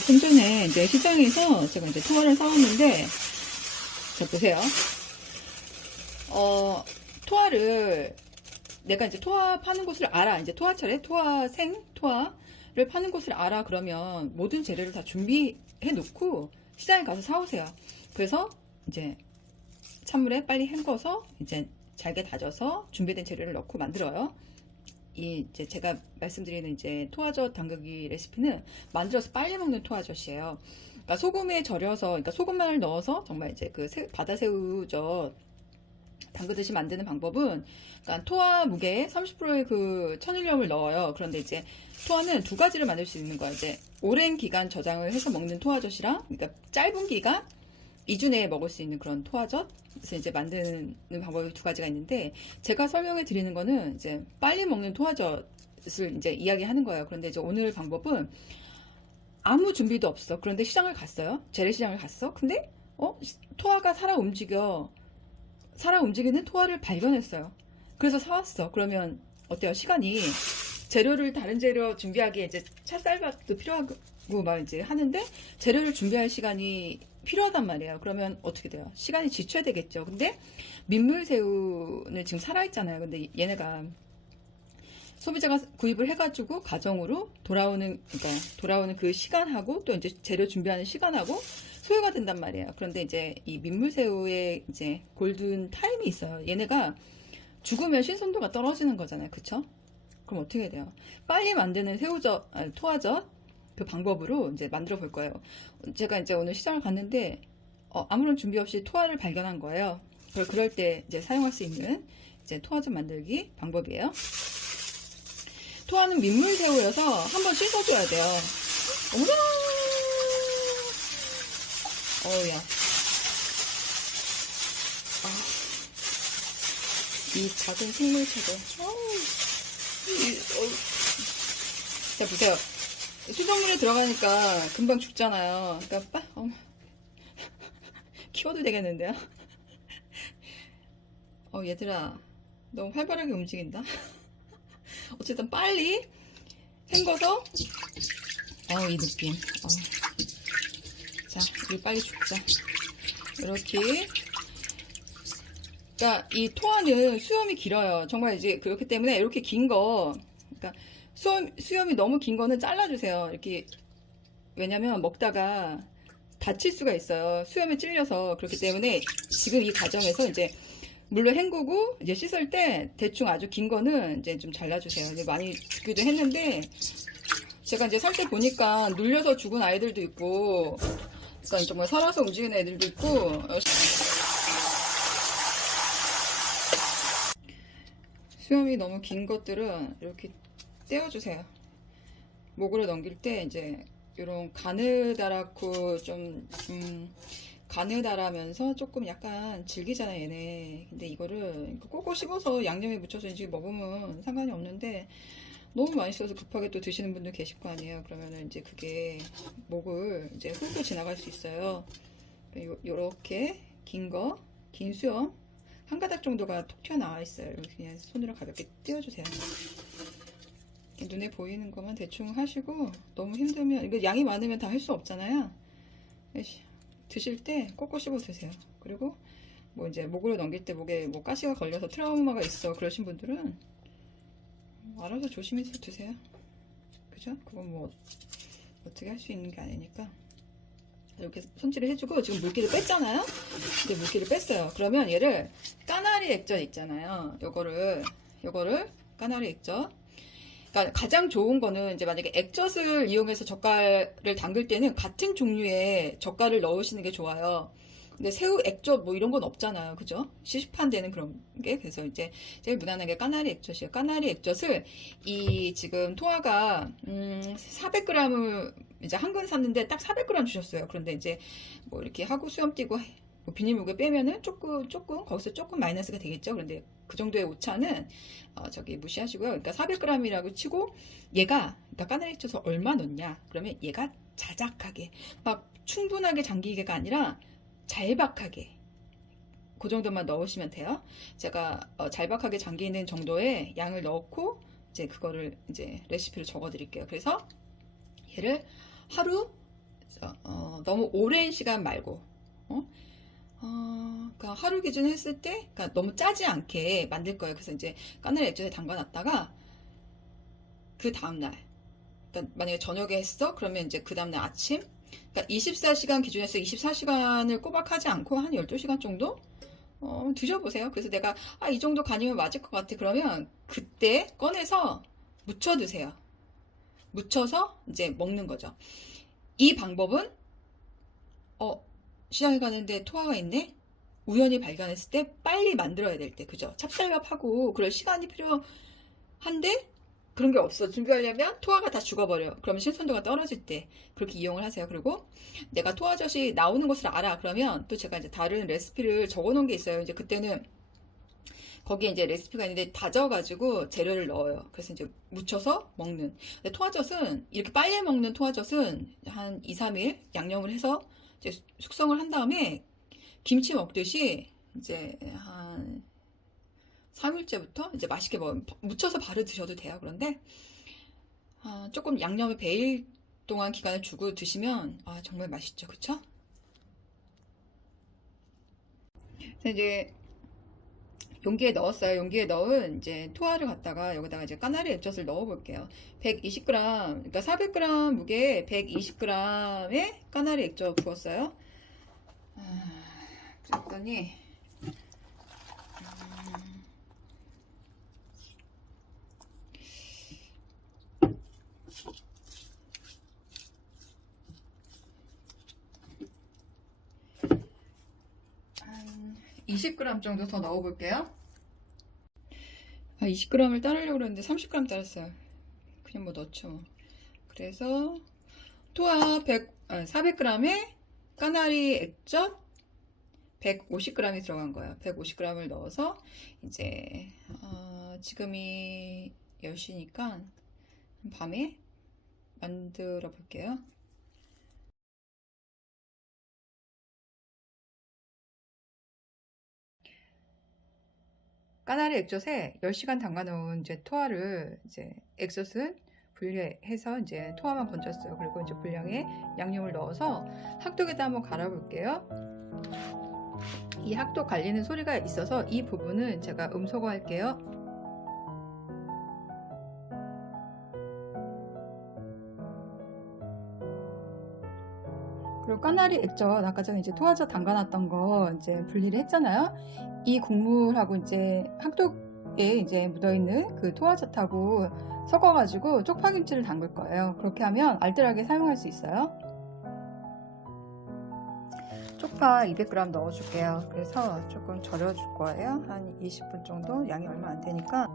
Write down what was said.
조금 전에 이제 시장에서 제가 이제 토화를 사왔는데, 자, 보세요. 어, 토화를, 내가 이제 토화 파는 곳을 알아. 이제 토화철에 토화생, 토화를 파는 곳을 알아. 그러면 모든 재료를 다 준비해 놓고 시장에 가서 사오세요. 그래서 이제 찬물에 빨리 헹궈서 이제 잘게 다져서 준비된 재료를 넣고 만들어요. 이 이제 제가 말씀드리는 이제 토화젓 담그기 레시피는 만들어서 빨리 먹는 토화젓이에요. 그러니까 소금에 절여서 그러니까 소금만을 넣어서 정말 이제 그 새- 바다새우젓 담그듯이 만드는 방법은 그러니까 토화 무게에 30%의 그 천일염을 넣어요. 그런데 이제 토화는 두 가지를 만들 수 있는 거야. 이제 오랜 기간 저장을 해서 먹는 토화젓이랑 그러니까 짧은 기간 2주 내에 먹을 수 있는 그런 토화젓 그래서 이제 만드는 방법이 두 가지가 있는데 제가 설명해 드리는 거는 이제 빨리 먹는 토화젓을 이제 이야기하는 거예요. 그런데 이제 오늘 방법은 아무 준비도 없어. 그런데 시장을 갔어요. 재래시장을 갔어. 근데 어 토화가 살아 움직여. 살아 움직이는 토화를 발견했어요. 그래서 사왔어. 그러면 어때요? 시간이 재료를 다른 재료 준비하기에 이제 찹쌀밥도 필요하고 막 이제 하는데 재료를 준비할 시간이 필요하단 말이에요. 그러면 어떻게 돼요? 시간이 지쳐야 되겠죠. 근데 민물새우는 지금 살아있잖아요. 근데 얘네가 소비자가 구입을 해가지고 가정으로 돌아오는 그러니까 돌아오는 그 시간하고 또 이제 재료 준비하는 시간하고 소요가 된단 말이에요. 그런데 이제 이 민물새우의 이제 골든 타임이 있어요. 얘네가 죽으면 신선도가 떨어지는 거잖아요. 그쵸? 그럼 어떻게 돼요? 빨리 만드는 새우젓, 토화젓 그 방법으로 이제 만들어 볼 거예요. 제가 이제 오늘 시장을 갔는데 어, 아무런 준비 없이 토화를 발견한 거예요. 그럴, 그럴 때 이제 사용할 수 있는 이제 토화젓 만들기 방법이에요. 토화는 민물새우여서 한번 씻어줘야 돼요. 어머나! 어우야. 아, 이 작은 생물 최고. 어우, 이, 어우. 자, 보세요. 수돗물에 들어가니까 금방 죽잖아요. 그러니까 빠, 어머. 키워도 되겠는데요? 어, 얘들아. 너무 활발하게 움직인다. 어쨌든 빨리 헹궈서, 어, 이 느낌. 어. 자, 우리 빨리 죽자. 이렇게. 그러니까 이 토화는 수염이 길어요. 정말 이제 그렇기 때문에 이렇게 긴 거, 그러니까 수염, 수염이 너무 긴 거는 잘라주세요. 이렇게 왜냐면 먹다가 다칠 수가 있어요. 수염에 찔려서 그렇기 때문에 지금 이 과정에서 이제 물로 헹구고 이제 씻을 때 대충 아주 긴 거는 이제 좀 잘라주세요. 이제 많이 죽기도 했는데 제가 이제 살 때 보니까 눌려서 죽은 아이들도 있고, 그러니까 정말 살아서 움직이는 애들도 있고. 수염이 너무 긴 것들은 이렇게 떼어주세요. 목으로 넘길 때 이제 이런 가느다랗고 좀 음, 가느다라면서 조금 약간 질기잖아요 얘네. 근데 이거를 꼭꼭 씹어서 양념에 묻혀서 이제 먹으면 상관이 없는데 너무 맛있어서 급하게 또 드시는 분들 계실 거 아니에요. 그러면은 이제 그게 목을 이제 훑고 지나갈 수 있어요. 요, 요렇게 긴 거, 긴 수염 한 가닥 정도가 톡 튀어나와 있어요. 그냥 손으로 가볍게 띄워주세요. 눈에 보이는 것만 대충 하시고 너무 힘들면 이거 양이 많으면 다 할 수 없잖아요. 드실 때 꼭꼭 씹어 드세요. 그리고 뭐 이제 목으로 넘길 때 목에 뭐 가시가 걸려서 트라우마가 있어 그러신 분들은 알아서 조심해서 드세요. 그죠? 그건 뭐 어떻게 할 수 있는 게 아니니까 이렇게 손질을 해주고 지금 물기를 뺐잖아요. 이제 물기를 뺐어요. 그러면 얘를 까나리 액젓 있잖아요. 요거를 요거를 까나리 액젓 그러니까 가장 좋은 거는 이제 만약에 액젓을 이용해서 젓갈을 담글 때는 같은 종류의 젓갈을 넣으시는 게 좋아요. 근데 새우 액젓 뭐 이런 건 없잖아요. 그죠? 시식판되는 그런 게. 그래서 이제 제일 무난한 게 까나리 액젓이에요. 까나리 액젓을 이 지금 토화가 음 400g을 이제 한 근 샀는데 딱 400g 주셨어요. 그런데 이제 뭐 이렇게 하고 수염 띄고 뭐 비닐무게 빼면은 조금 조금 거기서 조금 마이너스가 되겠죠. 그런데 그 정도의 오차는 어, 저기 무시하시고요. 그러니까 400g이라고 치고 얘가 그러니까 까나리 액젓을 얼마 넣냐? 그러면 얘가 자작하게 막 충분하게 잠기게가 아니라 잘박하게 그 정도만 넣으시면 돼요. 제가 어, 잘박하게 잠기는 정도의 양을 넣고 이제 그거를 이제 레시피를 적어 드릴게요. 그래서 얘를 하루 어, 너무 오랜 시간 말고 어? 어, 그러니까 하루 기준 했을 때 그러니까 너무 짜지 않게 만들 거예요. 그래서 이제 까나리 액젓에 담가놨다가 그 다음날 그러니까 만약에 저녁에 했어 그러면 이제 그 다음날 아침 그러니까 24시간 기준에서 24시간을 꼬박 하지 않고 한 12시간 정도 어, 드셔보세요. 그래서 내가 아, 이 정도 간이면 맞을 것 같아. 그러면 그때 꺼내서 무쳐 드세요. 무쳐서 이제 먹는 거죠. 이 방법은 어, 시장에 가는데 토화가 있네? 우연히 발견했을 때 빨리 만들어야 될 때, 그죠? 찹쌀밥하고 그럴 시간이 필요한데 그런 게 없어. 준비하려면 토화가 다 죽어버려. 그러면 신선도가 떨어질 때 그렇게 이용을 하세요. 그리고 내가 토화젓이 나오는 것을 알아. 그러면 또 제가 이제 다른 레시피를 적어 놓은 게 있어요. 이제 그때는 거기에 이제 레시피가 있는데 다져가지고 재료를 넣어요. 그래서 이제 묻혀서 먹는. 근데 토화젓은 이렇게 빨리 먹는 토화젓은 한 2, 3일 양념을 해서 이제 숙성을 한 다음에 김치 먹듯이 이제 한 3일째부터 이제 맛있게 먹, 묻혀서 바로 드셔도 돼요. 그런데 아, 조금 양념을 배일 동안 기간을 주고 드시면 아, 정말 맛있죠. 그쵸? 이제 용기에 넣었어요. 용기에 넣은 이제 토화를 갖다가 여기다가 이제 까나리 액젓을 넣어 볼게요. 120g, 그러니까 400g 무게에 120g의 까나리 액젓 부었어요. 아, 그랬더니 음, 한 20g 정도 더 넣어 볼게요. 아, 20g을 따르려고 그랬는데 30g 따랐어요. 그냥 뭐 넣죠. 뭐. 그래서 토아 100, 아, 400g에 까나리 액젓 150g이 들어간 거예요. 150g을 넣어서 이제 어, 지금이 10시니까 밤에 만들어 볼게요. 까나리 액젓에 10시간 담가 놓은 이제 토화를 이제 액젓은 분리해서 이제 토화만 건졌어요. 그리고 이제 분량에 양념을 넣어서 학독에다 한번 갈아 볼게요. 이 학독 갈리는 소리가 있어서 이 부분은 제가 음소거 할게요. 그리고 까나리 액젓 아까 전에 이제 토화젓 담가놨던 거 이제 분리를 했잖아요. 이 국물하고 이제 학독에 이제 묻어있는 그 토화젓하고 섞어가지고 쪽파김치를 담글 거예요. 그렇게 하면 알뜰하게 사용할 수 있어요. 쪽파 200g 넣어줄게요. 그래서 조금 절여줄 거예요. 한 20분 정도 양이 얼마 안 되니까.